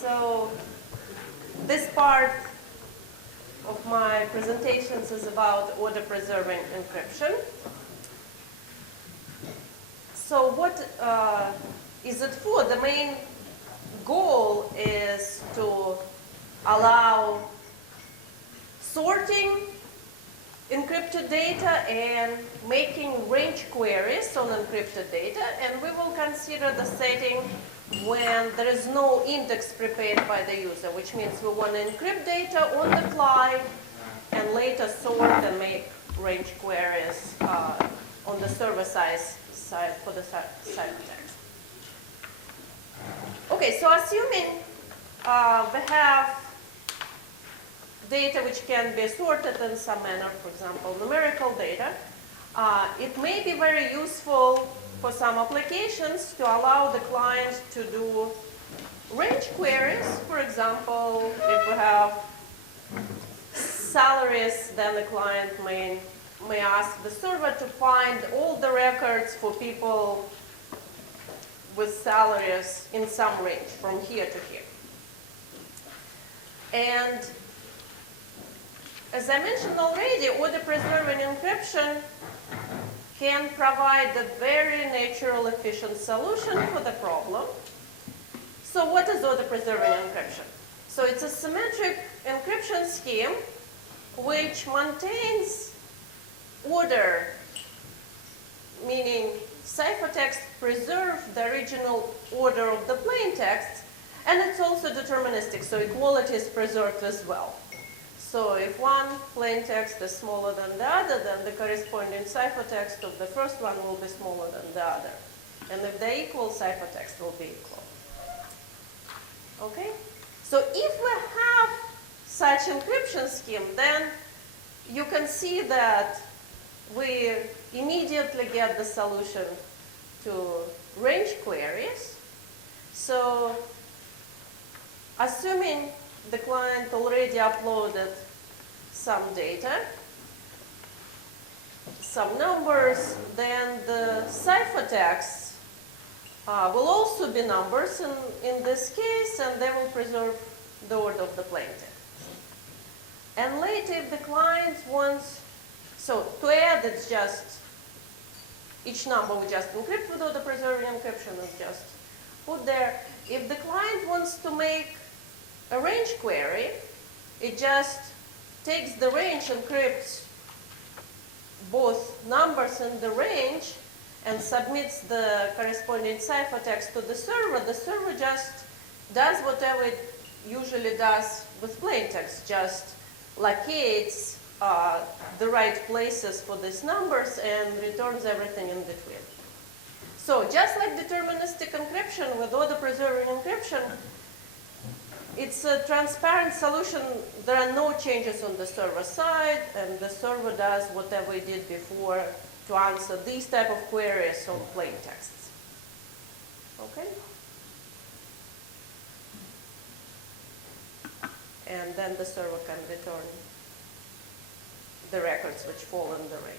So this part of my presentations is about order-preserving encryption. So what is it for? The main goal is to allow sorting encrypted data and making range queries on encrypted data, and we will consider the setting when there is no index prepared by the user, which means we want to encrypt data on the fly and later sort and make range queries on the server side for the ciphertext. Okay, so assuming we have data which can be sorted in some manner, for example, numerical data, it may be very useful for some applications to allow the client to do range queries. For example, if we have salaries, then the client may ask the server to find all the records for people with salaries in some range from here to here. And as I mentioned already, order-preserving encryption can provide a very natural, efficient solution for the problem. So what is order-preserving encryption? So it's a symmetric encryption scheme which maintains order, meaning ciphertext preserves the original order of the plain text, and it's also deterministic, so equality is preserved as well. So if one plain text is smaller than the other, then the corresponding ciphertext of the first one will be smaller than the other. And if they're equal, ciphertext will be equal. Okay? So if we have such encryption scheme, then you can see that we immediately get the solution to range queries. So assuming the client already uploaded some data, some numbers, then the ciphertext will also be numbers in this case, and they will preserve the order of the plain text. And later, if the client wants, so to add, it's just each number we just encrypt with order-preserving encryption is just put there. If the client wants to make a range query, it just takes the range, encrypts both numbers in the range, and submits the corresponding ciphertext to the server. The server just does whatever it usually does with plain text, just locates the right places for these numbers and returns everything in between. So just like deterministic encryption with order-preserving encryption, it's a transparent solution. There are no changes on the server side, and the server does whatever it did before to answer these type of queries on plain texts. Okay? And then the server can return the records which fall in the range.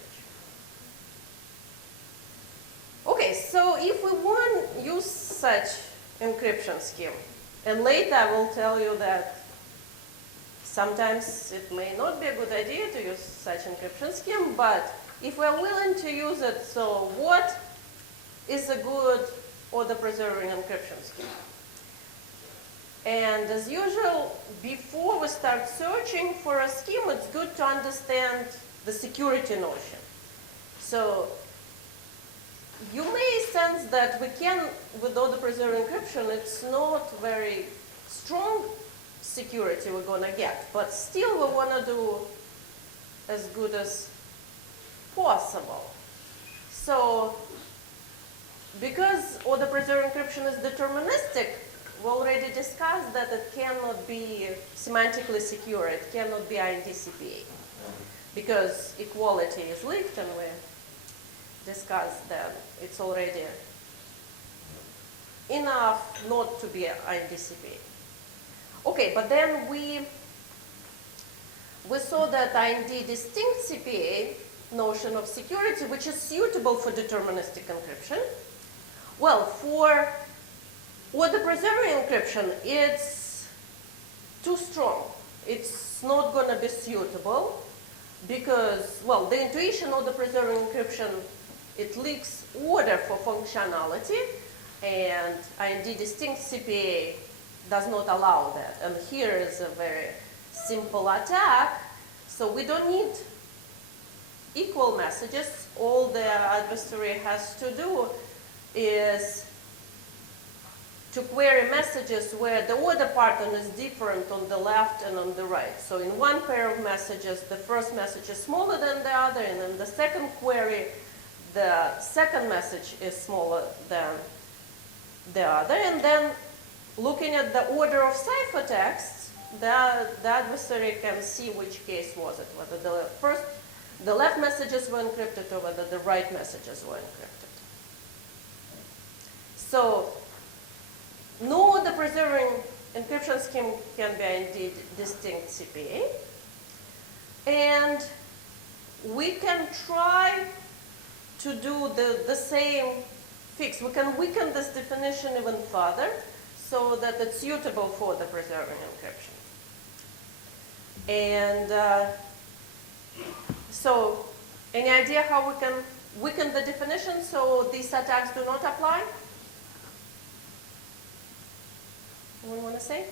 Okay, so if we want to use such encryption scheme, and later I will tell you that sometimes it may not be a good idea to use such encryption scheme, but if we're willing to use it, so what is a good order-preserving encryption scheme? And as usual, before we start searching for a scheme, it's good to understand the security notion. So you may sense that we can, with order-preserving encryption, it's not very strong security we're going to get, but still we want to do as good as possible. So because order-preserving encryption is deterministic, we already discussed that it cannot be semantically secure. It cannot be IND-CPA because equality is leaked, and we discussed that it's already enough not to be IND-CPA. Okay, but then we saw that IND distinct CPA notion of security, which is suitable for deterministic encryption. Well, for order-preserving encryption, it's too strong. It's not going to be suitable because, well, the intuition of the preserving encryption, it leaks order for functionality, and IND distinct CPA does not allow that. And here is a very simple attack, so we don't need equal messages. All the adversary has to do is to query messages where the order pattern is different on the left and on the right. So in one pair of messages, the first message is smaller than the other, and in the second query, the second message is smaller than the other. And then looking at the order of ciphertexts, the adversary can see which case was it, whether the left messages were encrypted or whether the right messages were encrypted. So no other preserving encryption scheme can be indeed distinct CPA. And we can try to do the same fix. We can weaken this definition even further so that it's suitable for the preserving encryption. And so any idea how we can weaken the definition so these attacks do not apply? Anyone want to say?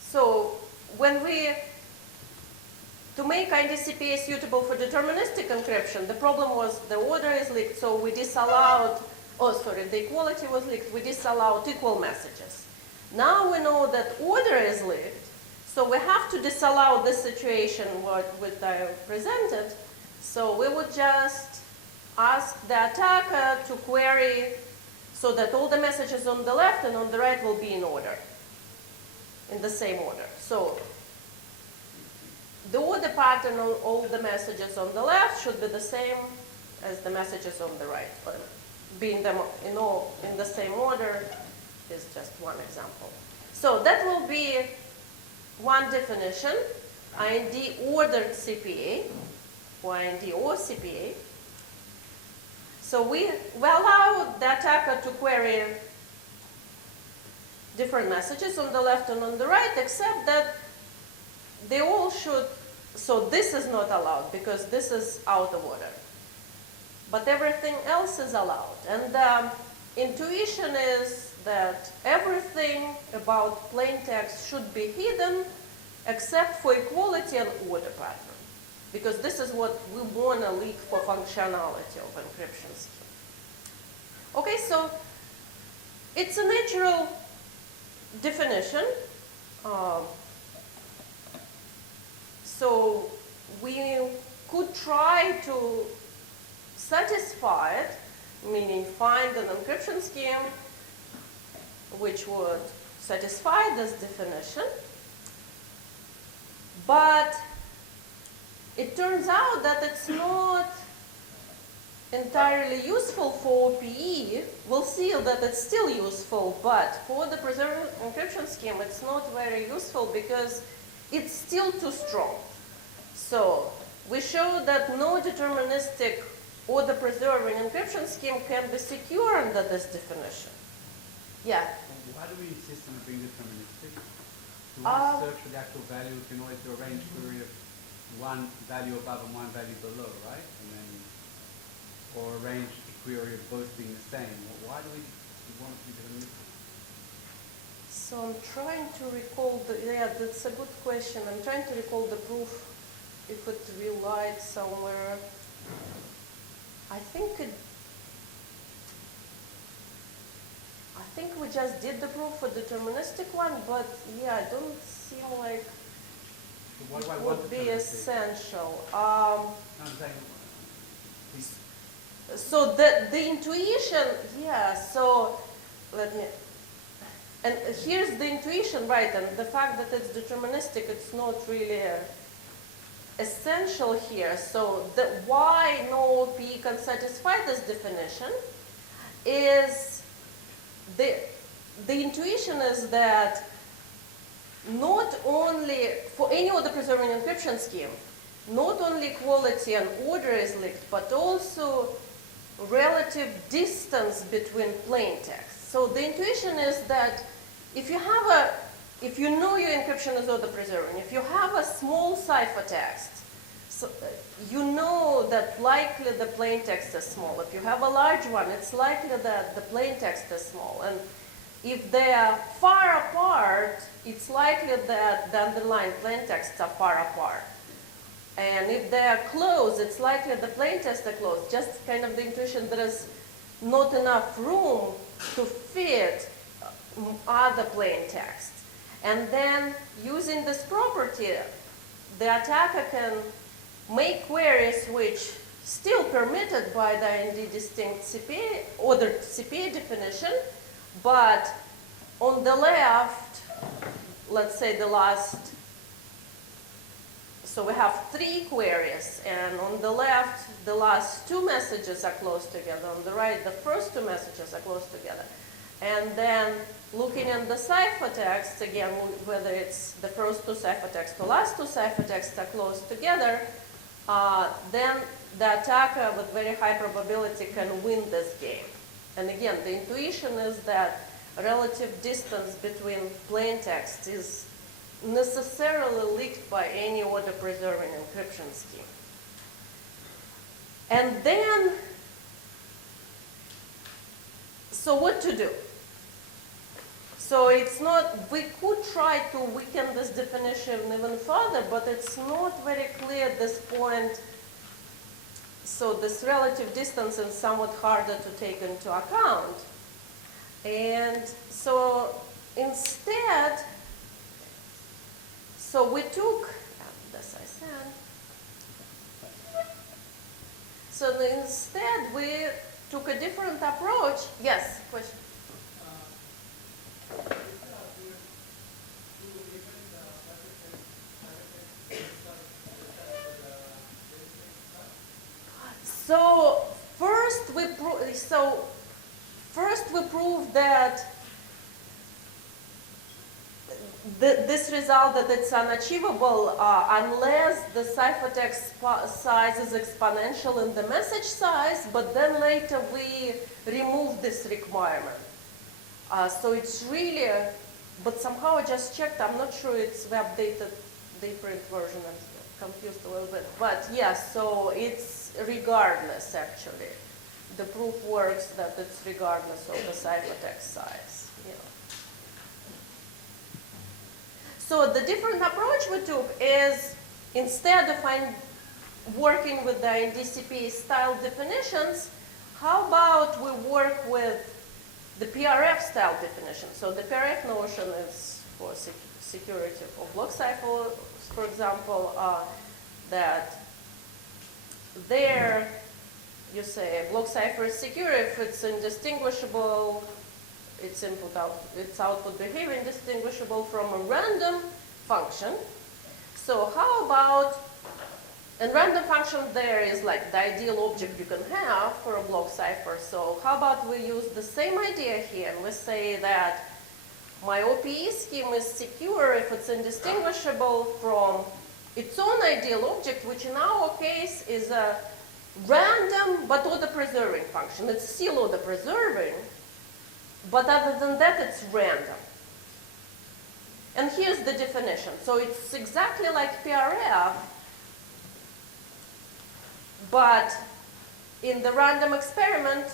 So when to make IND-CPA suitable for deterministic encryption, the problem was the order is leaked, so we disallowed, the equality was leaked, we disallowed equal messages. Now we know that order is leaked, so we have to disallow this situation what I presented. So we would just ask the attacker to query so that all the messages on the left and on the right will be in order, in the same order. So the order pattern of all the messages on the left should be the same as the messages on the right. But being them in the same order is just one example. So that will be one definition, IND ordered CPA, or IND or CPA. So we allow the attacker to query different messages on the left and on the right, except that they all should, so this is not allowed because this is out of order. But everything else is allowed. And the intuition is that everything about plain text should be hidden except for equality and order pattern. Because this is what we want to leak for functionality of encryption scheme. Okay, so it's a natural definition. So we could try to satisfy it, meaning find an encryption scheme which would satisfy this definition. But it turns out that it's not entirely useful for OPE. We'll see that it's still useful, but for the preserving encryption scheme, it's not very useful because it's still too strong. So we show that no deterministic or the preserving encryption scheme can be secure under this definition. Yeah? Why do we insist on it being deterministic? To want to search for the actual value, we can always do a range query of one value above and one value below, right? And then, or a range query of both being the same. Why do we want it to be deterministic? So I'm trying to recall that's a good question. I'm trying to recall the proof if it relied somewhere. I think we just did the proof for deterministic one, but yeah, it don't seem like it would be essential. So the intuition, yeah, so and here's the intuition, right, and the fact that it's deterministic, it's not really essential here. So why no OPE can satisfy this definition is the intuition is that not only for any other preserving encryption scheme, not only quality and order is leaked, but also relative distance between plain text. So the intuition is that if you know your encryption is order preserving, if you have a small ciphertext, so you know that likely the plain text is small. If you have a large one, it's likely that the plain text is small. And if they are far apart, it's likely that the underlying plain texts are far apart. And if they are close, it's likely the plain texts are close. Just kind of the intuition there is not enough room to fit other plain texts. And then using this property, the attacker can make queries which still permitted by the IND distinct CPA or the CPA definition, but on the left, let's say the last, so we have 3 queries, and on the left, the last 2 messages are close together. On the right, the first 2 messages are close together. And then looking at the ciphertext, again, whether it's the first 2 ciphertexts or last 2 ciphertexts are close together, then the attacker with very high probability can win this game. And again, the intuition is that relative distance between plain text is necessarily leaked by any order preserving encryption scheme. And then, so what to do? So it's not, we could try to weaken this definition even further, but it's not very clear at this point. So this relative distance is somewhat harder to take into account. And so instead, so we took, this I said, so instead we took a different approach. Yes, question? So first we proved that this result that it's unachievable unless the ciphertext size is exponential in the message size, but then later we removed this requirement. So it's really, but somehow I just checked, I'm not sure it's the updated different version, I'm confused a little bit. But yes, so it's regardless actually. The proof works that it's regardless of the ciphertext size. Yeah. So the different approach we took is, instead of working with the NDCP style definitions, how about we work with the PRF style definition? So the PRF notion is for security of block ciphers, for example, that there you say a block cipher is secure if it's indistinguishable, its output behavior indistinguishable from a random function. So how about, and random function there is like the ideal object you can have for a block cipher. So how about we use the same idea here and we say that my OPE scheme is secure if it's indistinguishable from its own ideal object, which in our case is a random but order preserving function. It's still order preserving, but other than that it's random. And here's the definition. So it's exactly like PRF, but in the random experiment,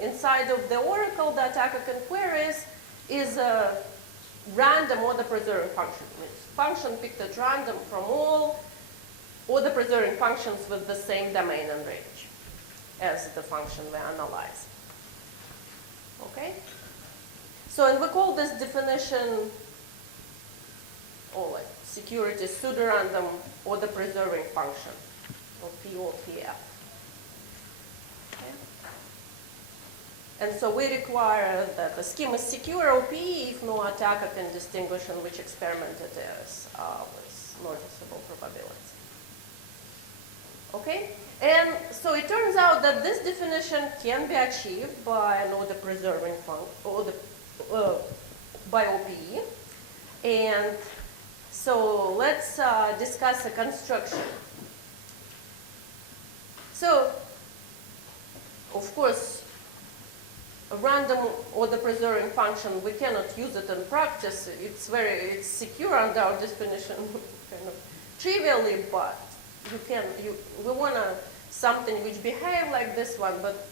inside of the oracle, the attacker can queries is a random order preserving function. It's function picked at random from all order preserving functions with the same domain and range as the function we analyze. Okay? So, and we call this definition, or like security pseudorandom order preserving function, or POPF. Okay? And so we require that the scheme is secure OPE if no attacker can distinguish in which experiment it is with noticeable probability. Okay? And so it turns out that this definition can be achieved by an order preserving function, by OPE. And so let's discuss a construction. So, of course, a random order preserving function, we cannot use it in practice. It's secure under our definition, kind of trivially, but we want something which behave like this one, but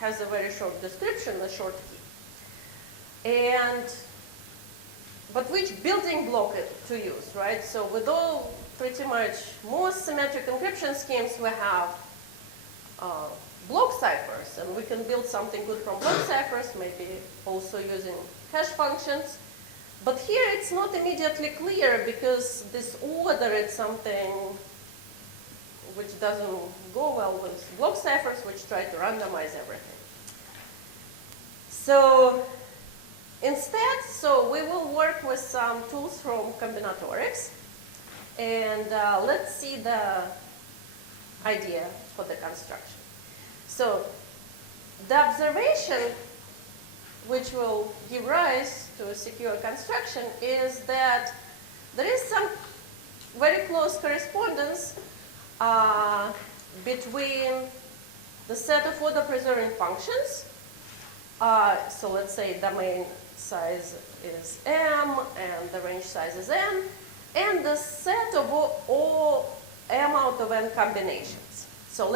has a very short description, a short key. But which building block to use, right? So with all pretty much most symmetric encryption schemes, we have block ciphers, and we can build something good from block ciphers, maybe also using hash functions. But here it's not immediately clear because this order is something which doesn't go well with block ciphers, which try to randomize everything. So instead, we will work with some tools from combinatorics, and let's see the idea for the construction. So the observation which will give rise to a secure construction is that there is some very close correspondence between the set of order preserving functions. So let's say domain size is M and the range size is N, and the set of all M out of N combinations. So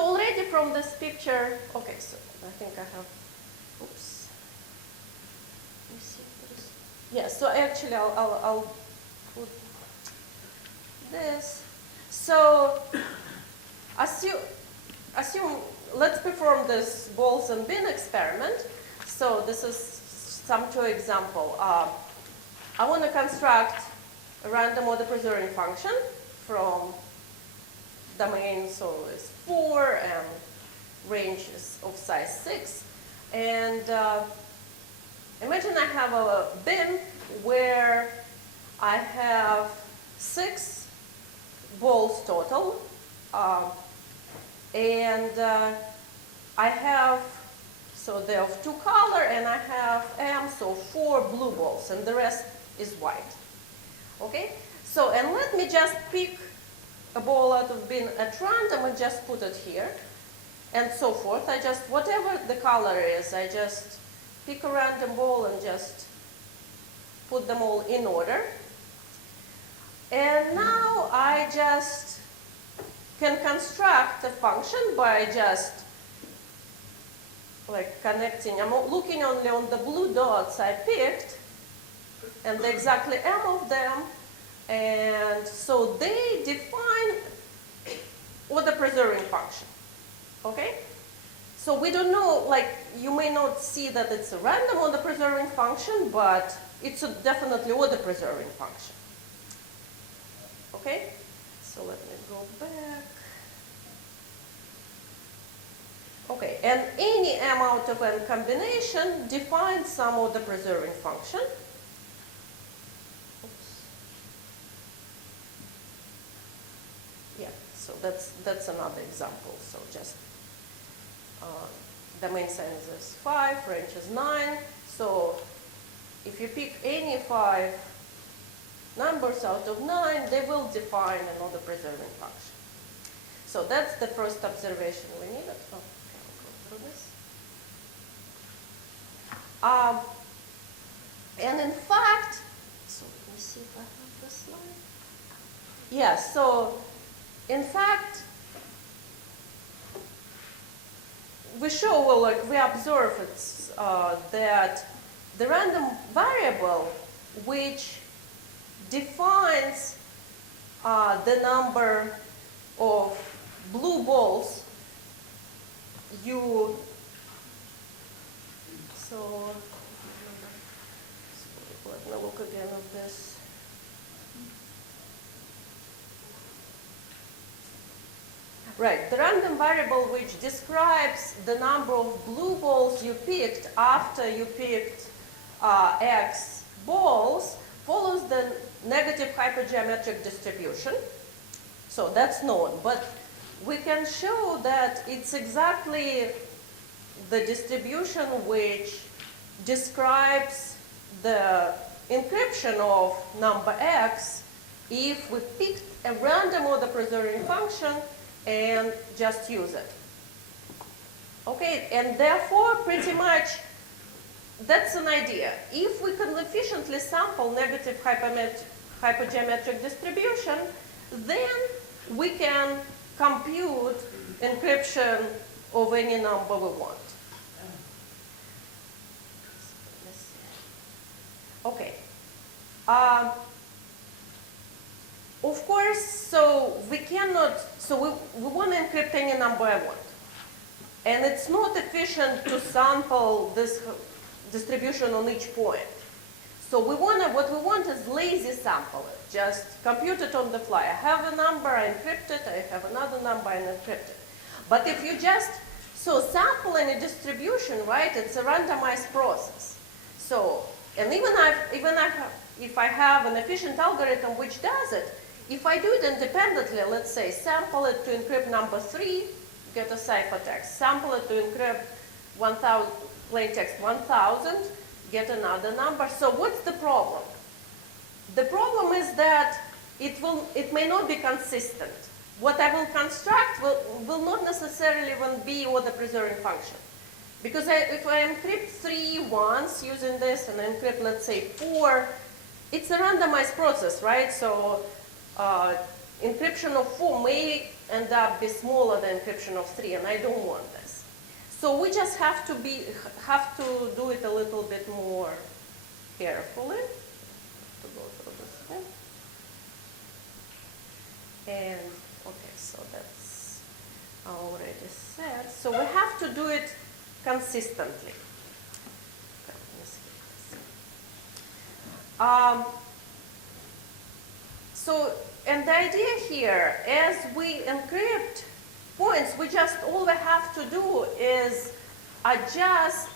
already from this picture, okay, so I think I have, oops. Let me see this. Yeah, so actually I'll put this. So assume, let's perform this balls and bin experiment. So this is some two example. I want to construct a random order preserving function from domain, so it's 4 and range is of size 6. And imagine I have a bin where I have 6 balls total, and I have, so they're of 2 color, and I have M, so 4 blue balls, and the rest is white. Okay? So, and let me just pick a ball out of bin at random and just put it here, and so forth. I just, whatever the color is, I just pick a random ball and just put them all in order. And now I just can construct a function by just like connecting. I'm looking only on the blue dots I picked, and exactly M of them. And so they define order preserving function. Okay? So we don't know, like, you may not see that it's a random order preserving function, but it's a definitely order preserving function. Okay? So let me go back. Okay, and any M out of N combination defines some order preserving function. Yeah, so that's another example. So just domain size is 5, range is 9. So if you pick any 5 numbers out of 9, they will define an order preserving function. So that's the first observation we needed. Oh, okay, I'll go through this. And in fact, so let me see if I have this slide. Yeah, so in fact, we show, well, like we observe it's, that the random variable which defines the number of blue balls let me look again at this. Right, the random variable which describes the number of blue balls you picked after you picked X balls follows the negative hypergeometric distribution. So that's known, but we can show that it's exactly the distribution which describes the encryption of number X if we picked a random order preserving function and just use it. Okay, and therefore pretty much that's an idea. If we can efficiently sample negative hypergeometric distribution, then we can compute encryption of any number we want. Okay. Of course, so we cannot, so we want to encrypt any number I want. And it's not efficient to sample this distribution on each point. So what we want is lazy sample it. Just compute it on the fly. I have a number, I encrypt it. I have another number, I encrypt it. But if you just, so sampling a distribution, right, it's a randomized process. So, and even if I have an efficient algorithm which does it, if I do it independently, let's say sample it to encrypt number 3, get a ciphertext. Sample it to encrypt 1,000, plaintext 1,000, get another number. So what's the problem? The problem is that it may not be consistent. What I will construct will not necessarily even be order preserving function. Because if I encrypt 3 once using this and encrypt, let's say 4, it's a randomized process, right? So encryption of 4 may end up be smaller than encryption of 3, and I don't want this. So we just have to do it a little bit more carefully. To go through this thing. And okay, so that's already said. So we have to do it consistently. And the idea here, as we encrypt points, all we have to do is adjust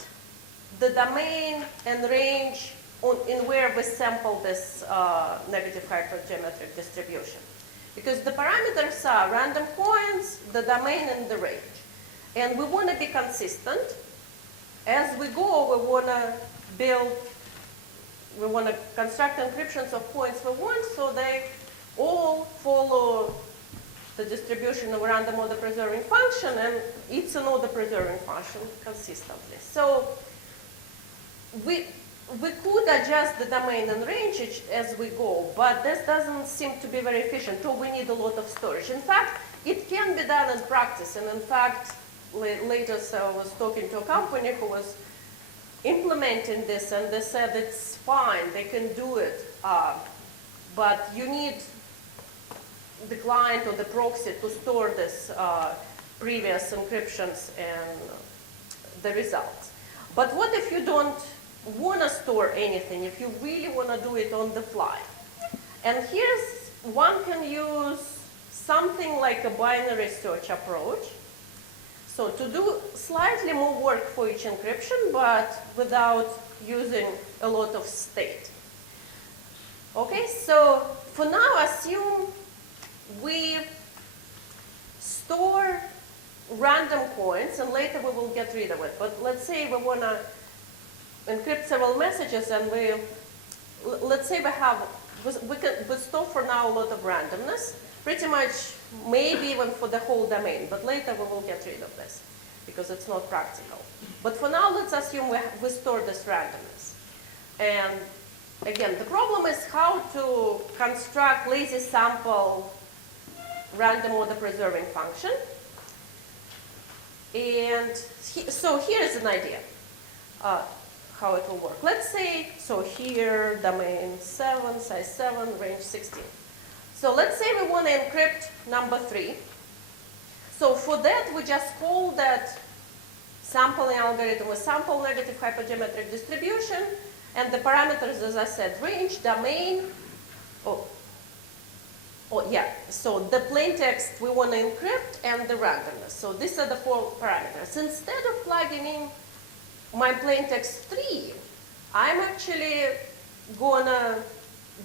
the domain and range in where we sample this negative hypergeometric distribution. Because the parameters are random points, the domain, and the range. And we want to be consistent. As we go, we want to construct encryptions of points we want, so they all follow the distribution of random order preserving function, and it's an order preserving function consistently. So we could adjust the domain and range as we go, but this doesn't seem to be very efficient, so we need a lot of storage. In fact, it can be done in practice, and in fact, later I was talking to a company who was implementing this, and they said it's fine, they can do it, but you need the client or the proxy to store this previous encryptions and the results. But what if you don't want to store anything, if you really want to do it on the fly? And here's, one can use something like a binary search approach. So to do slightly more work for each encryption, but without using a lot of state. Okay, so for now, assume we store random points, and later we will get rid of it. But let's say we want to encrypt several messages, and let's say we store for now a lot of randomness, pretty much maybe even for the whole domain, but later we will get rid of this because it's not practical. But for now, let's assume we store this randomness. And again, the problem is how to construct lazy sample random order preserving function. And so here's an idea how it will work. Let's say, so here, domain 7, size 7, range 16. So let's say we want to encrypt number 3. So for that, we just call that sampling algorithm a sample negative hypergeometric distribution, and the parameters, as I said, range, domain, so the plaintext we want to encrypt and the randomness. So these are the 4 parameters. Instead of plugging in my plaintext 3, I'm actually gonna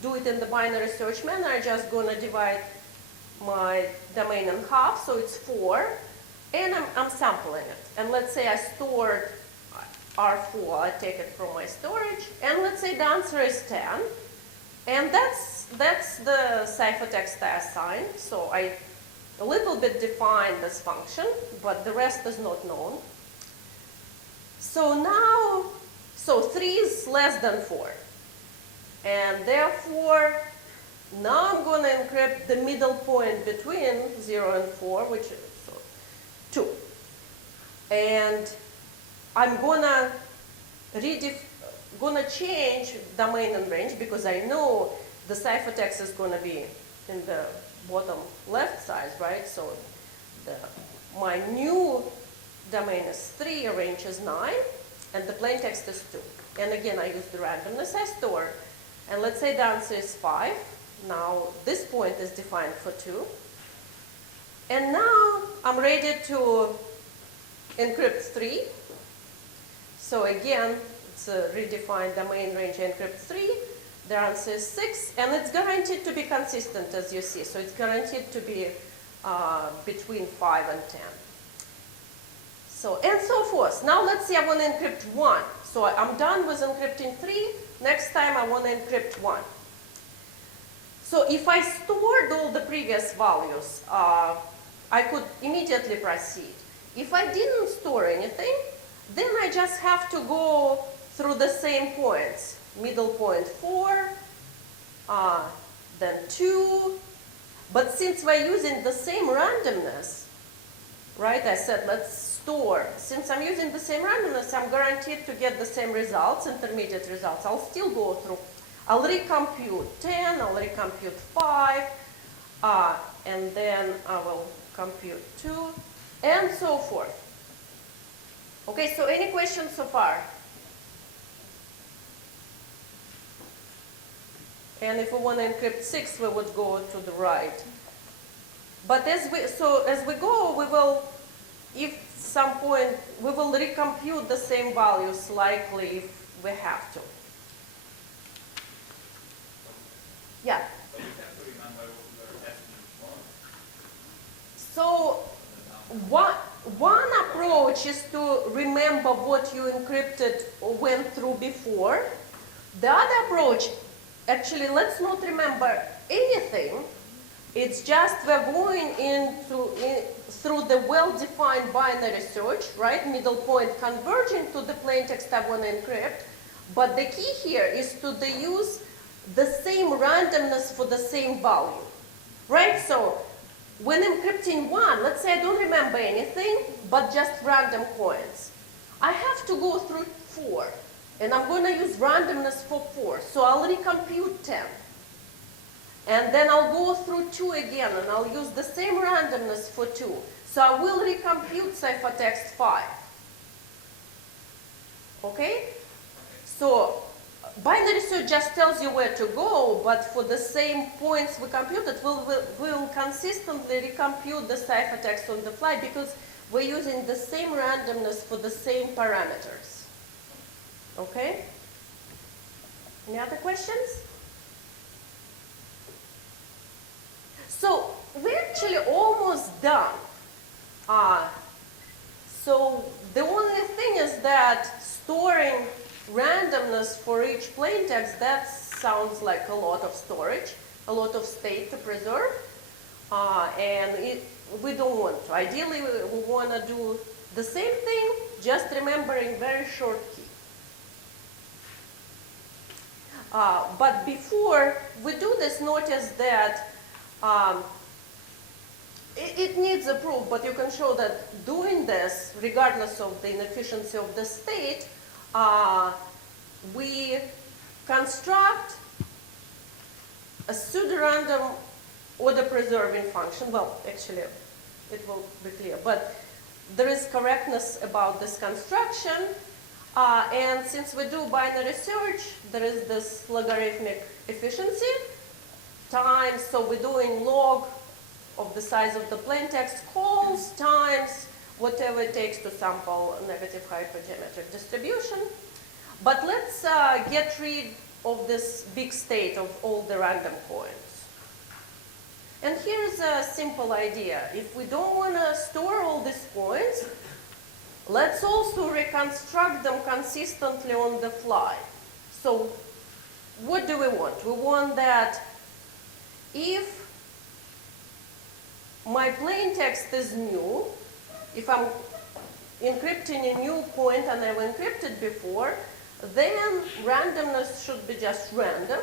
do it in the binary search manner. I'm just gonna divide my domain in half, so it's 4, and I'm sampling it. And let's say I stored R4, I take it from my storage, and let's say the answer is 10, and that's the ciphertext I assigned. So I a little bit define this function, but the rest is not known. So now, so 3 is less than 4. And therefore, now I'm going to encrypt the middle point between 0 and 4, which is 2. And I'm gonna change domain and range because I know the ciphertext is gonna be in the bottom left side, right? So my new domain is 3, range is 9, and the plain text is 2. And again, I use the randomness I store. And let's say the answer is 5. Now this point is defined for 2. And now I'm ready to encrypt 3. So again, it's a redefined domain range encrypt 3. The answer is 6, and it's guaranteed to be consistent, as you see. So it's guaranteed to be between 5 and 10. So, and so forth. Now let's say I want to encrypt 1. So I'm done with encrypting 3. Next time I want to encrypt 1. So if I stored all the previous values, I could immediately proceed. If I didn't store anything, then I just have to go through the same points. Middle point 4, then 2. But since we're using the same randomness, right, I said let's store. Since I'm using the same randomness, I'm guaranteed to get the same results, intermediate results. I'll still go through. I'll recompute 10, I'll recompute 5, and then I will compute 2, and so forth. Okay, so any questions so far? And if we want to encrypt 6, we would go to the right. But as we go, we will, if some point, we will recompute the same values likely if we have to. Yeah. So one approach is to remember what you encrypted or went through before. The other approach, actually, let's not remember anything. It's just we're going through the well-defined binary search, right? Middle point converging to the plain text I want to encrypt. But the key here is to use the same randomness for the same value, right? So when encrypting 1, let's say I don't remember anything, but just random coins. I have to go through 4, and I'm going to use randomness for 4. So I'll recompute 10. And then I'll go through 2 again, and I'll use the same randomness for 2. So I will recompute ciphertext 5. Okay? So binary search just tells you where to go, but for the same points we computed, we'll consistently recompute the ciphertext on the fly because we're using the same randomness for the same parameters. Okay? Any other questions? So we're actually almost done. So the only thing is that storing randomness for each plain text, that sounds like a lot of storage, a lot of state to preserve, and we don't want to. Ideally, we want to do the same thing, just remembering very short key. But before we do this, notice that it needs a proof, but you can show that doing this, regardless of the inefficiency of the state, we construct a pseudorandom order preserving function. Well, actually, it will be clear, but there is correctness about this construction. And since we do binary search, there is this logarithmic efficiency times, so we're doing log of the size of the plain text calls times whatever it takes to sample a negative hypergeometric distribution. But let's get rid of this big state of all the random coins. And here's a simple idea. If we don't want to store all these coins, let's also reconstruct them consistently on the fly. So what do we want? We want that if my plain text is new, if I'm encrypting a new point and I've encrypted before, then randomness should be just random.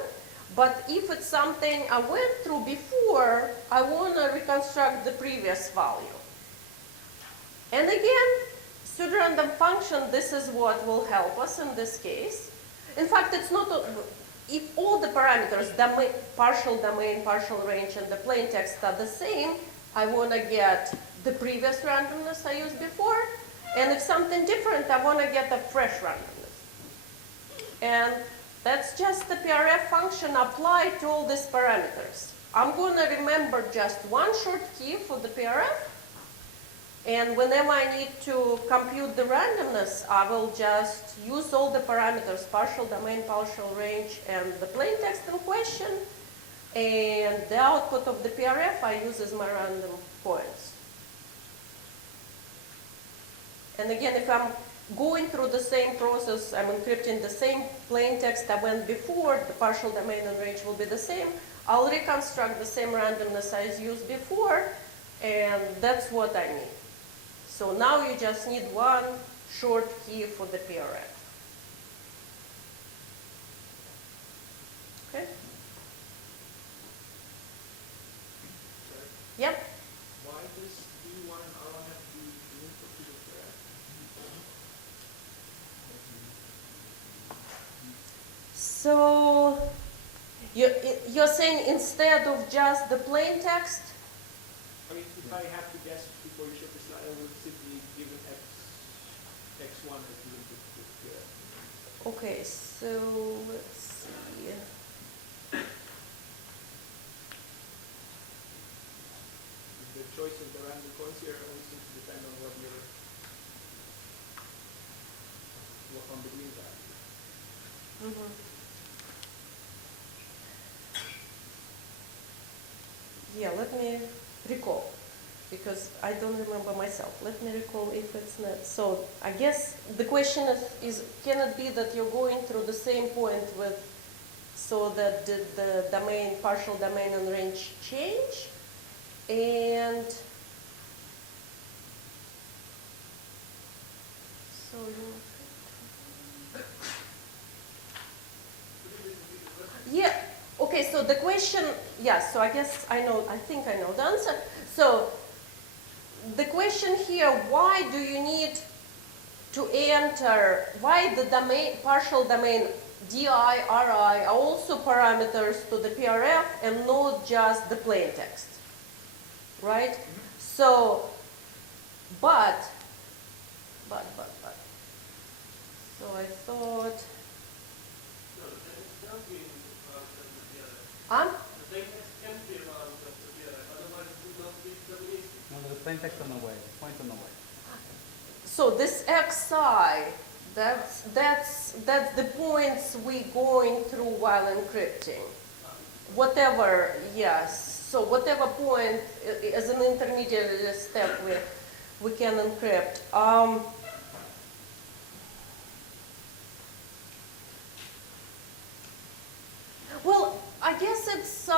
But if it's something I went through before, I want to reconstruct the previous value. And again, pseudorandom function, this is what will help us in this case. In fact, it's not, if all the parameters, partial domain, partial range, and the plain text are the same, I want to get the previous randomness I used before. And if something different, I want to get a fresh randomness. And that's just the PRF function applied to all these parameters. I'm going to remember just one short key for the PRF. And whenever I need to compute the randomness, I will just use all the parameters, partial domain, partial range, and the plain text in question. And the output of the PRF I use as my random points. And again, if I'm going through the same process, I'm encrypting the same plain text I went before, the partial domain and range will be the same. I'll reconstruct the same randomness I used before, and that's what I need. So now you just need one short key for the PRF. Okay? Yep. Why does D1 and R1 have to be input to the PRF? So you're saying instead of just the plain text? I mean, if I have to guess before you show the slide, I would simply give an x1 as the input to the PRF. Okay, so let's see. The choice of the random points here only seems to depend on what you're on the green value. Mm-hmm. Yeah, let me recall, because I don't remember myself. Let me recall if it's not. So I guess the question is can it be that you're going through the same point with, so that the domain, partial domain and range change? And so yeah, okay, so the question, yes, so I guess I think I know the answer. So the question here, why do you need to enter, why the domain, partial domain DI, RI are also parameters to the PRF and not just the plain text? Right? So, but. So I thought. No, the plain text on the way, the point on the way. So this xi, that's the points we going through while encrypting. Whatever, yes. So whatever point as an intermediate step we can encrypt. Well, I guess it's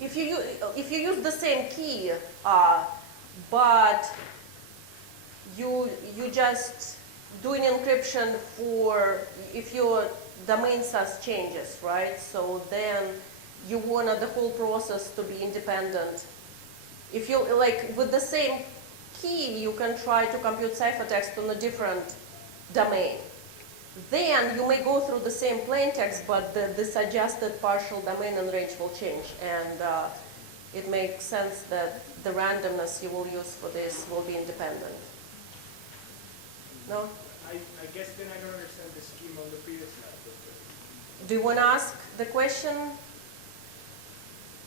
if you use the same key, but you just doing encryption for if your domain size changes, right? So then you want the whole process to be independent. If you like with the same key, you can try to compute ciphertext on a different domain. Then you may go through the same plain text, but the suggested partial domain and range will change, and it makes sense that the randomness you will use for this will be independent. No? I guess then I don't understand the scheme on the previous slide. Do you want to ask the question?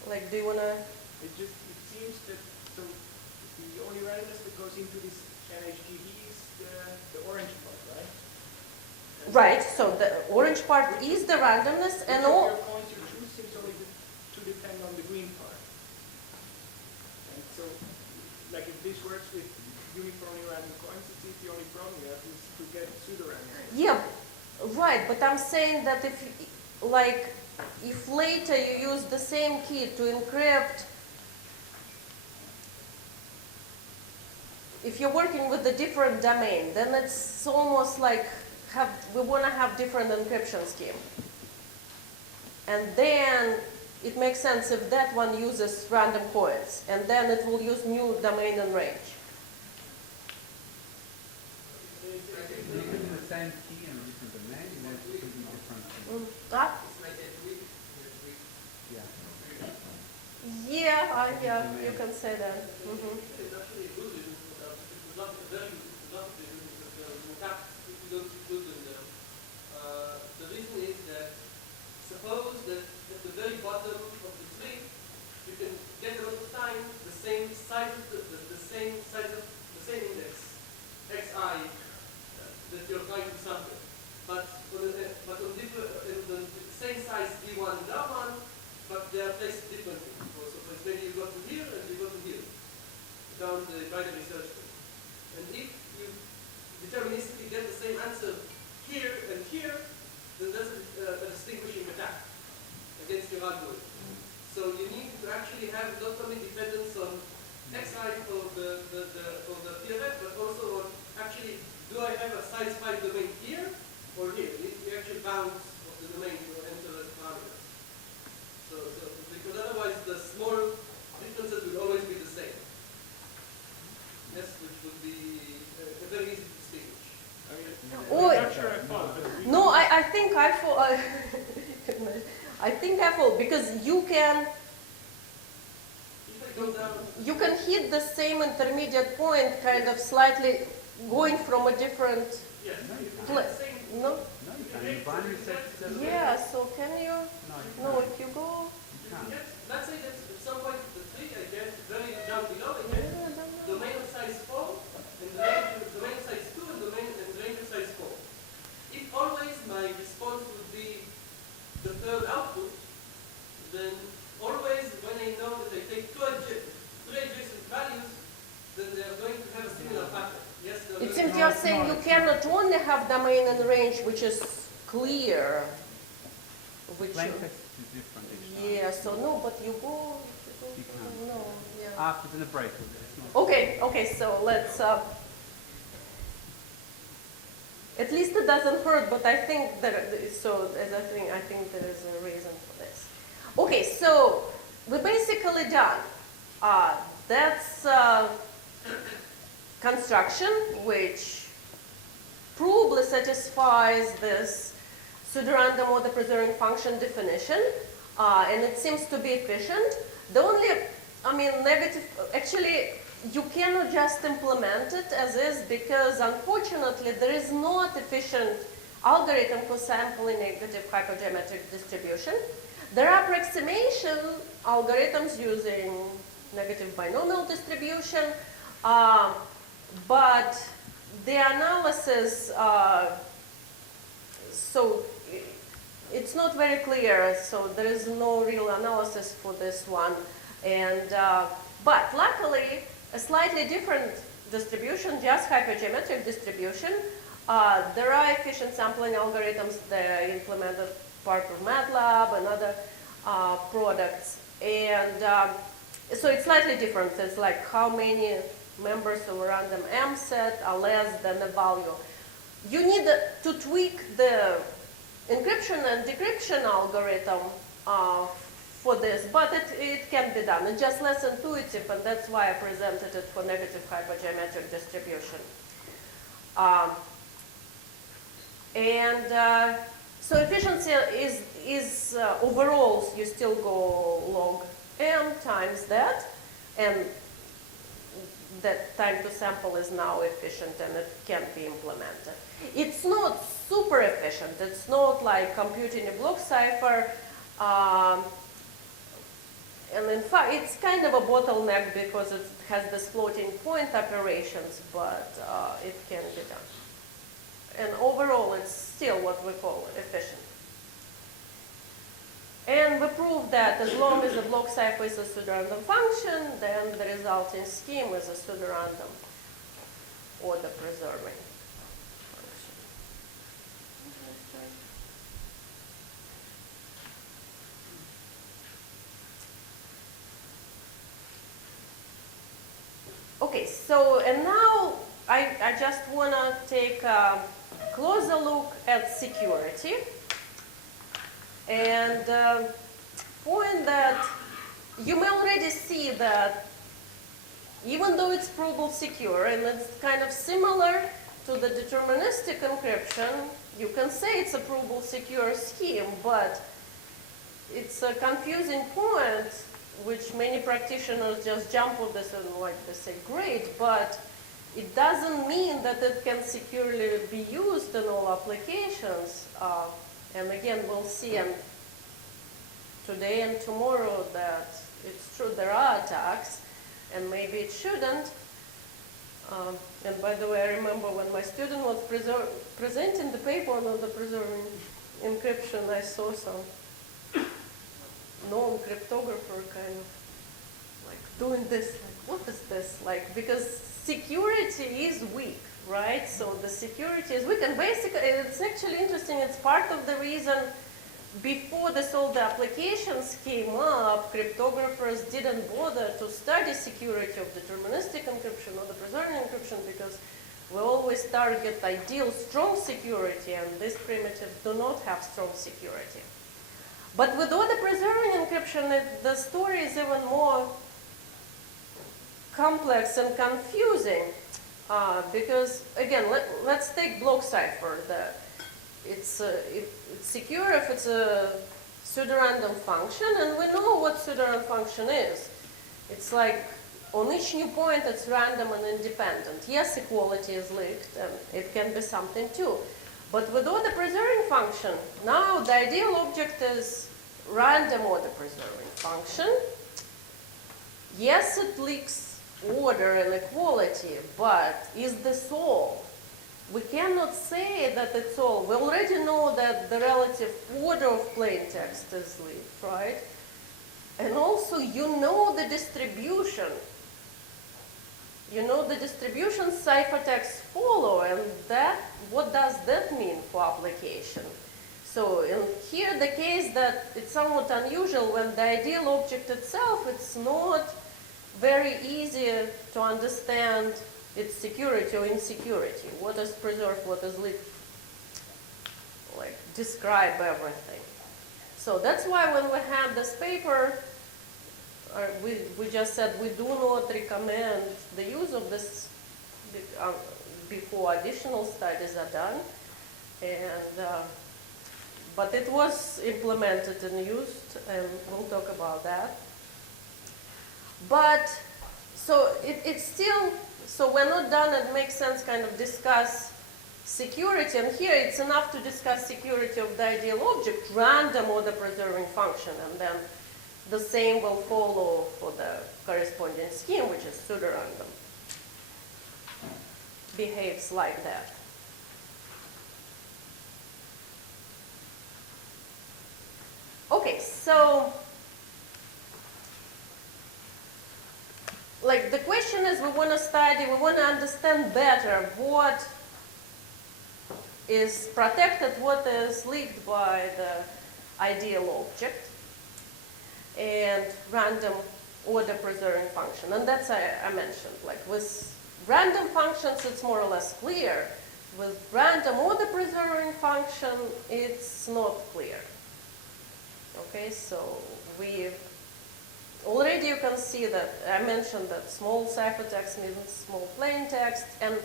Like, do you want to? It seems that so the only randomness that goes into this NHGB is the orange part, right? And Right, so the orange part is the randomness, and all. your points you choose seems only to depend on the green part. And so, like if this works with uniformly random coins, it seems the only problem you have is to get pseudorandom. Yeah, right, but I'm saying that if later you use the same key to encrypt, if you're working with a different domain, then it's almost like we want to have different encryption scheme. And then it makes sense if that one uses random coins, and then it will use new domain and range. You're using the same key in a different domain, and then it's using different keys. Ah? Yeah. Yeah, you can say that. Mm-hmm. The reason is that suppose that at the very bottom of the tree you can get a lot of time the same size of the same index xi that you're trying to sample, but on the same size d1 and r1, but they are placed differently. So maybe you go to here and you go to here down the binary search tree, and if you deterministically get the same answer here and here, then that's a distinguishing attack against your algorithm. So you need to actually have not only dependence on xi for the PRF, but also on actually, do I have a size 5 domain here or here? You actually bounds of the domain to enter as parameters. So because otherwise the small differences will always be the same. Yes, which would be very easy to distinguish. Oh, I'm not sure I follow. no, I think I fall. I think I fall because you can If I go down, hit the same intermediate point, kind of slightly going from a different. yes, Pla- same. No. No, you can't. In binary search system, Yeah. So can you? no, you No, can't. if you go. You can't. Yes, let's say that at some point the tree I get very down below, I get domain of size 4 and domain of size 2 and range of size 4. If always my response would be the third output, then always when I know that I take three adjacent values, then they are going to have a similar pattern. Yes, It seems you're saying you cannot only have domain and range, which is clear. Which Plain text is different each time. yeah. So no, but you go. You can't. No. Yeah. After the break. It's not- Okay, so let's, at least it doesn't hurt, but I think that, I think there is a reason for this. Okay, so we're basically done. That's construction, which probably satisfies this pseudorandom or the preserving function definition, and it seems to be efficient. The only, negative, actually, you cannot just implement it as is because unfortunately there is not efficient algorithm for sampling negative hypergeometric distribution. There are approximation algorithms using negative binomial distribution, but the analysis, so it's not very clear, so there is no real analysis for this one. And but luckily, a slightly different distribution, just hypergeometric distribution. There are efficient sampling algorithms that are implemented part of MATLAB and other products. And so it's slightly different. It's like how many members of a random M set are less than the value. You need to tweak the encryption and decryption algorithm for this, but it can be done. It's just less intuitive, and that's why I presented it for negative hypergeometric distribution. So efficiency is overall, you still go log m times that, and that time to sample is now efficient and it can be implemented. It's not super efficient. It's not like computing a block cipher. And in fact, it's kind of a bottleneck because it has this floating point operations, but it can be done. And overall, it's still what we call efficient. And we proved that as long as the block cipher is a pseudorandom function, then the resulting scheme is a pseudorandom or the preserving function. Okay, Okay, so and now I just want to take a closer look at security and point that you may already see that even though it's provable secure and it's kind of similar to the deterministic encryption, you can say it's a provable secure scheme, but it's a confusing point which many practitioners just jump on this and like they say, great, but it doesn't mean that it can securely be used in all applications. And again, we'll see today and tomorrow that it's true there are attacks, and maybe it shouldn't. And by the way, I remember when my student was presenting the paper on the preserving encryption, I saw some known cryptographer kind of like doing this, like, what is this? Like, because security is weak, right? So the security is weak, and basically, it's actually interesting, it's part of the reason before all the applications came up, cryptographers didn't bother to study security of deterministic encryption or the preserving encryption because we always target ideal strong security, and these primitives do not have strong security. But with all the preserving encryption, the story is even more complex and confusing because, again, let's take block cipher. It's secure if it's a pseudorandom function, and we know what pseudorandom function is. It's like on each new point it's random and independent. Yes, equality is leaked, and it can be something too. But with all the preserving function, now the ideal object is random order preserving function. Yes, it leaks order and equality, but is this all? We cannot say that it's all. We already know that the relative order of plain text is leaked, right? And also you know the distribution. You know the distribution ciphertexts follow, and what does that mean for application? So in here the case that it's somewhat unusual when the ideal object itself, it's not very easy to understand its security or insecurity. What is preserved, what is leaked, like describe everything. So that's why when we had this paper, we just said we do not recommend the use of this before additional studies are done. And but it was implemented and used, and we'll talk about that. But so it's still. So we're not done. It makes sense kind of discuss security, and here it's enough to discuss security of the ideal object, random order preserving function, and then the same will follow for the corresponding scheme, which is pseudorandom. Behaves like that. Okay, so like the question is, we want to understand better what is protected, what is leaked by the ideal object and random order preserving function. And that's I mentioned, like with random functions it's more or less clear. With random order preserving function it's not clear. Okay, so already you can see that I mentioned that small ciphertext means small plain text, and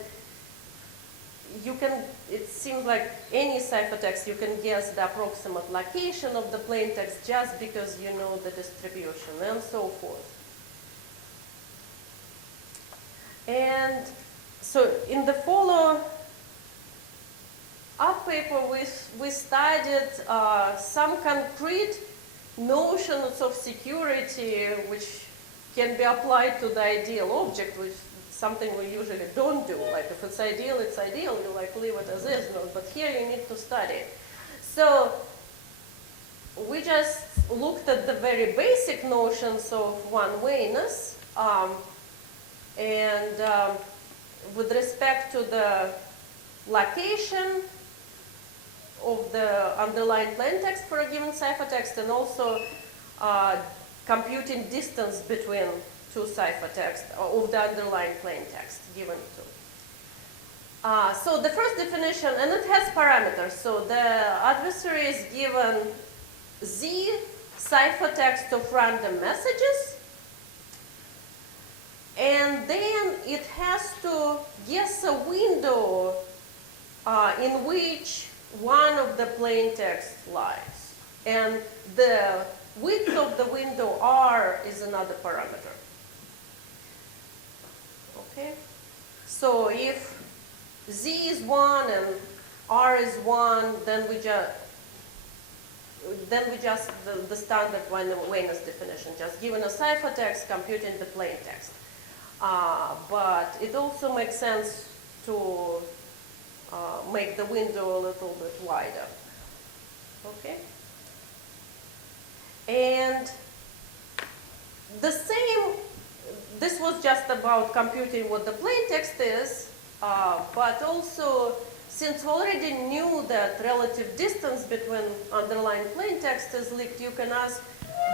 it seems like any ciphertext you can guess the approximate location of the plain text just because you know the distribution and so forth. And so in the follow-up paper we studied some concrete notions of security which can be applied to the ideal object, which is something we usually don't do. Like if it's ideal, you like leave it as is, no, but here you need to study it. So we just looked at the very basic notions of one-wayness, and with respect to the location of the underlying plain text for a given ciphertext, and also computing distance between to ciphertext of the underlying plain text given to. So the first definition, and it has parameters. So the adversary is given Z ciphertext of random messages, and then it has to guess a window in which one of the plain text lies. And the width of the window R is another parameter. Okay? So if Z is 1 and R is 1, then we just the standard Wayne's definition, just given a ciphertext, computing the plain text. But it also makes sense to make the window a little bit wider. Okay? And the same, this was just about computing what the plain text is, but also, since we already knew that relative distance between underlying plain text is leaked, you can ask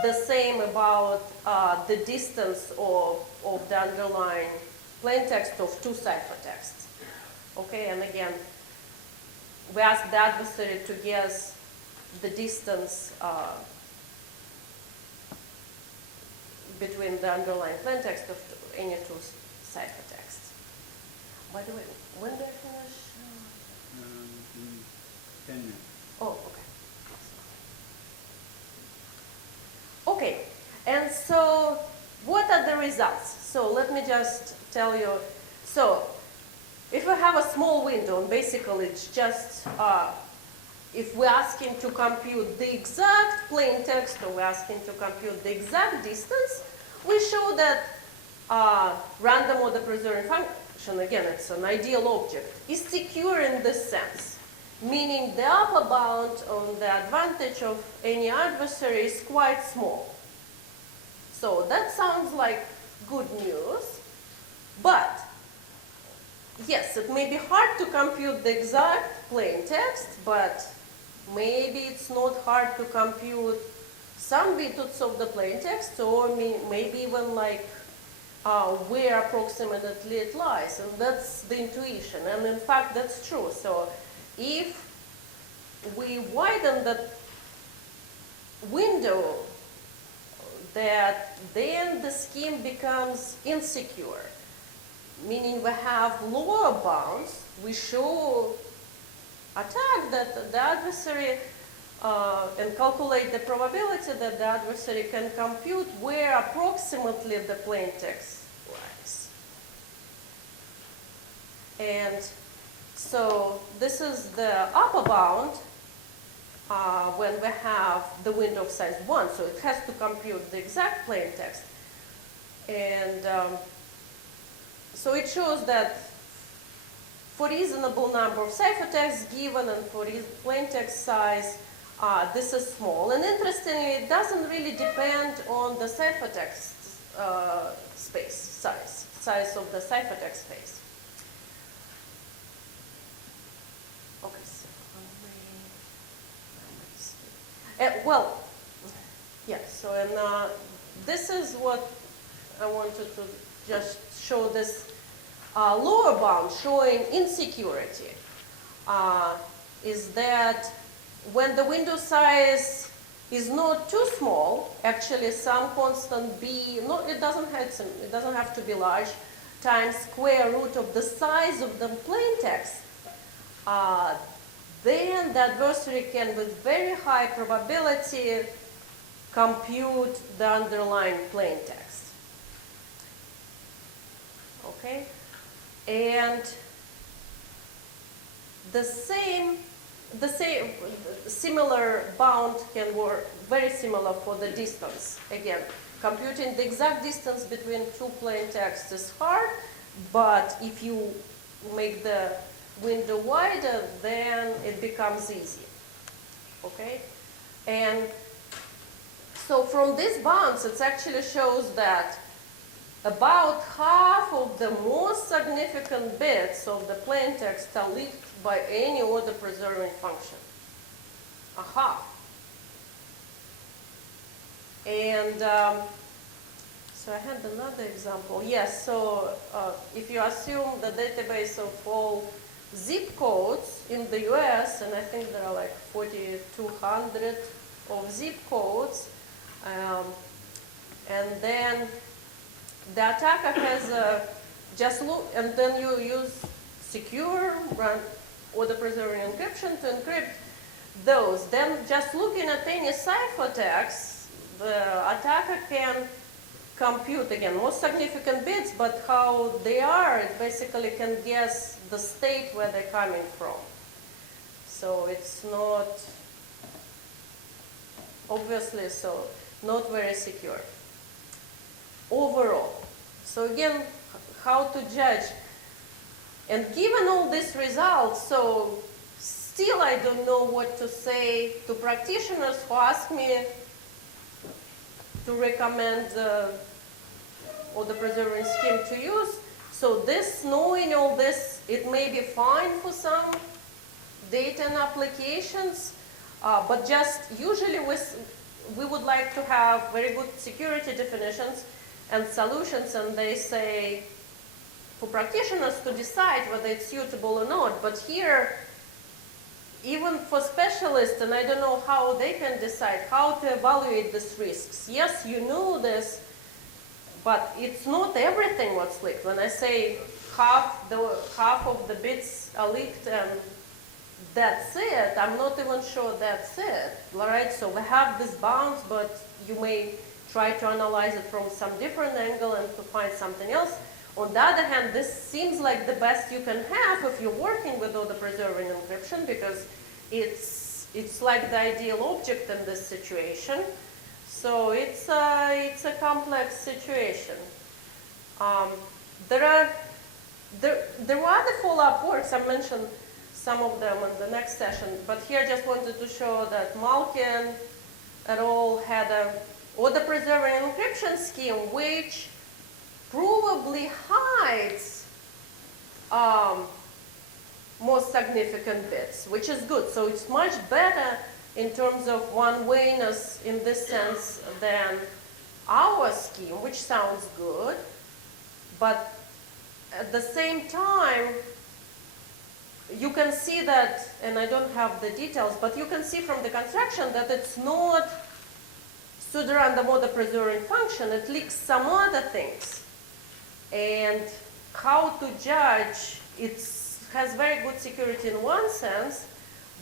the same about the distance of the underlying plain text of two ciphertexts. Okay, and again, we ask the adversary to guess the distance between the underlying plain text of any two ciphertexts. By the way, when did I finish? In 10 minutes. Oh, okay. Okay, and so what are the results? So let me just tell you. So if we have a small window, and basically it's just if we're asking to compute the exact plain text or we're asking to compute the exact distance, we show that random order preserving function, again, it's an ideal object, is secure in this sense, meaning the upper bound on the advantage of any adversary is quite small. So that sounds like good news, but yes, it may be hard to compute the exact plain text, but maybe it's not hard to compute some bits of the plain text, or maybe even like where approximately it lies, and that's the intuition, and in fact that's true. So if we widen the window, that then the scheme becomes insecure, meaning we have lower bounds. We show attack that the adversary and calculate the probability that the adversary can compute where approximately the plain text lies. And so this is the upper bound when we have the window of size 1, so it has to compute the exact plain text. And so it shows that for reasonable number of ciphertexts given and for plain text size, this is small. And interestingly, it doesn't really depend on the ciphertext space size of the ciphertext space. Okay, so well, yeah, so and this is what I wanted to just show, this lower bound showing insecurity is that when the window size is not too small, actually some constant b, no, it doesn't have to be large, times square root of the size of the plain text, then the adversary can with very high probability compute the underlying plain text. Okay? And the similar bound can work very similar for the distance. Again, computing the exact distance between two plain texts is hard, but if you make the window wider, then it becomes easy. Okay? And so from these bounds, it actually shows that about half of the most significant bits of the plain text are leaked by any order preserving function. A half. And So I had another example. Yes, so if you assume the database of all zip codes in the US, and I think there are like 4,200 of zip codes, and then the attacker has just look, and then you use secure run order preserving encryption to encrypt those. Then just looking at any ciphertext, the attacker can compute, again, most significant bits, but how they are, it basically can guess the state where they're coming from. So it's not, obviously, so not very secure overall. So again, how to judge? And given all these results, so still I don't know what to say to practitioners who ask me to recommend or the preserving scheme to use. So this, knowing all this, it may be fine for some data and applications, but just usually we would like to have very good security definitions and solutions, and they say for practitioners to decide whether it's suitable or not. But here, even for specialists, and I don't know how they can decide how to evaluate these risks. Yes, you know this, but it's not everything what's leaked. When I say half of the bits are leaked and that's it, I'm not even sure that's it, right? So we have this bounds, but you may try to analyze it from some different angle and to find something else. On the other hand, this seems like the best you can have if you're working with order preserving encryption, because it's like the ideal object in this situation. So it's a complex situation. There were other follow-up works. I mentioned some of them in the next session, but here I just wanted to show that Malkin et al. Had a order preserving encryption scheme which probably hides most significant bits, which is good. So it's much better in terms of one-wayness in this sense than our scheme, which sounds good, but at the same time, you can see that, and I don't have the details, but you can see from the construction that it's not pseudorandom order preserving function, it leaks some other things. And how to judge, it has very good security in one sense,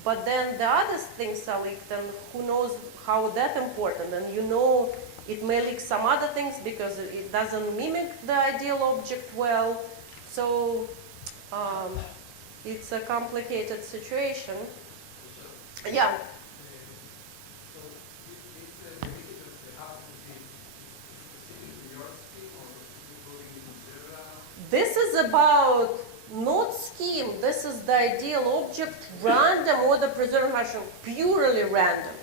but then the other things are leaked, and who knows how that's important. And you know it may leak some other things because it doesn't mimic the ideal object well. So it's a complicated situation. Yeah. This is about not scheme, this is the ideal object, random order preserving function, purely random.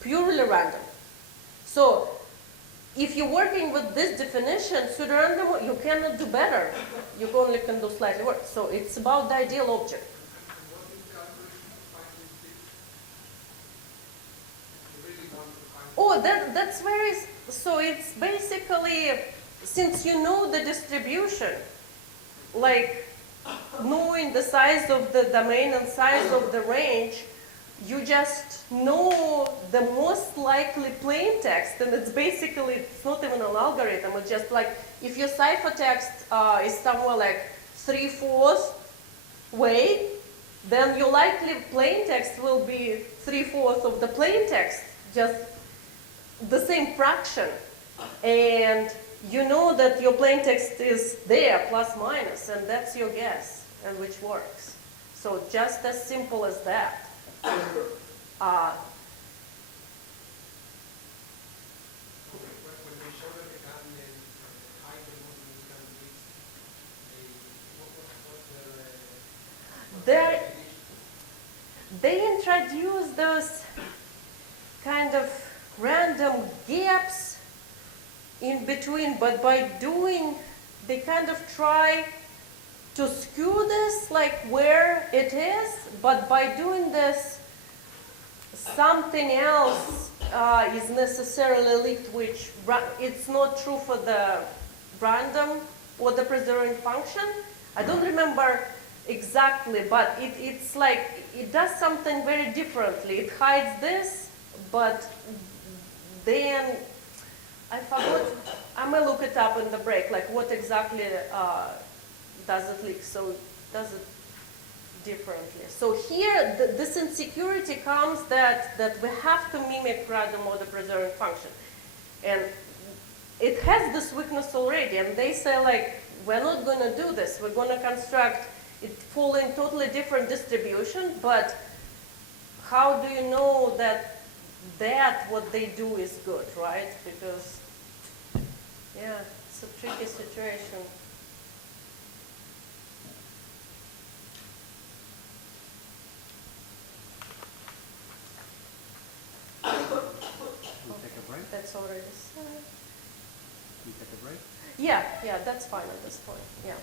Purely random. So if you're working with this definition, pseudorandom, you cannot do better. You only can do slightly worse. So it's about the ideal object. Oh, that's very, so it's basically, since you know the distribution, like knowing the size of the domain and size of the range, you just know the most likely plain text, and it's basically, it's not even an algorithm, it's just like, if your ciphertext is somewhere like 3/4 way, then your likely plain text will be 3/4 of the plain text, just the same fraction. And you know that your plain text is there, plus minus, and that's your guess, and which works. So just as simple as that. They introduce those kind of random gaps in between, but by doing, they kind of try to skew this, like where it is, but by doing this, something else is necessarily linked, which it's not true for the random or the preserving function. I don't remember exactly, but it's like it does something very differently. It hides this, but then I forgot. I may look it up in the break, like what exactly does it leak. So it does it differently. So here, this insecurity comes that we have to mimic random or the preserving function. And it has this weakness already, and they say like, we're not going to do this. We're going to construct it following totally different distribution, but how do you know that what they do is good, right? Because, yeah, it's a tricky situation. Can we take a break? That's already said. Can we take a break? Yeah, that's fine at this point, yeah.